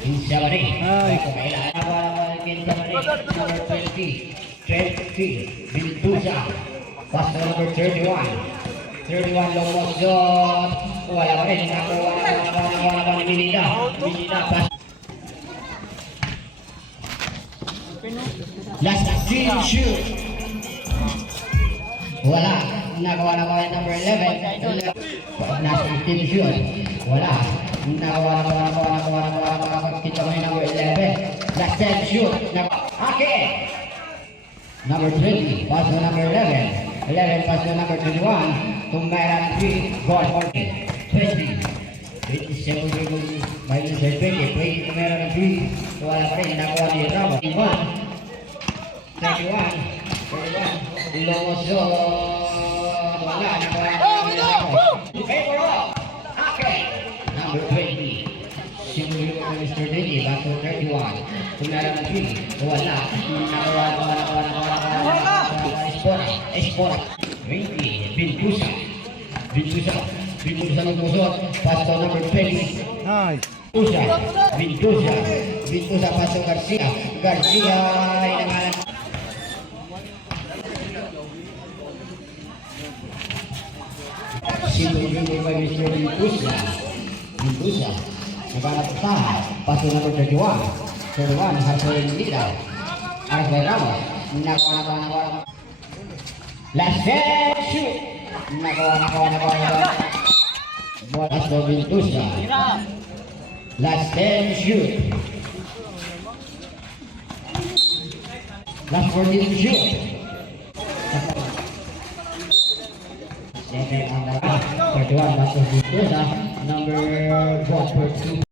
Insabari. Kailangan ako Insabari. Number 20. 20. Bildusa. Pass to number 31. 31 long motion. Wala pa rin. Wala pa ni Minida. Minida pass. Last team shoot. Wala. Nagawa na kaya number 11. Last team shoot. Wala. Nagawa kita mo yung number 11. Last team shoot. Okay. Number 20. Pass to number 11. 11 pass to number 21. Tumbayan 3. Goal 40. 20. 27 minus 20. 20 tumbayan 3. Wala pa rin. Nagawa ni Ramo. 31. 31. Loso. Wala. Okay. Number 20. Simulyo ko Mr. Digi. Bato 31. Tumara ng 3. Wala. Nakawa. Espora. 20. Bintusa. Bintusa ng tusot. Pasto number 20. Nice. Bintusa pasto Garcia. Garcia ay nangalan. Simulyo ko Mr. Bintusa. Naghanap sa paso number 31. 31 hasil nila. Arthur Ramos. Nakawa. Last set shoot. Nakawa. Paso Bintusa. Last set shoot. Last 14 shoot. Second on the 31 paso Bintusa. Number 4.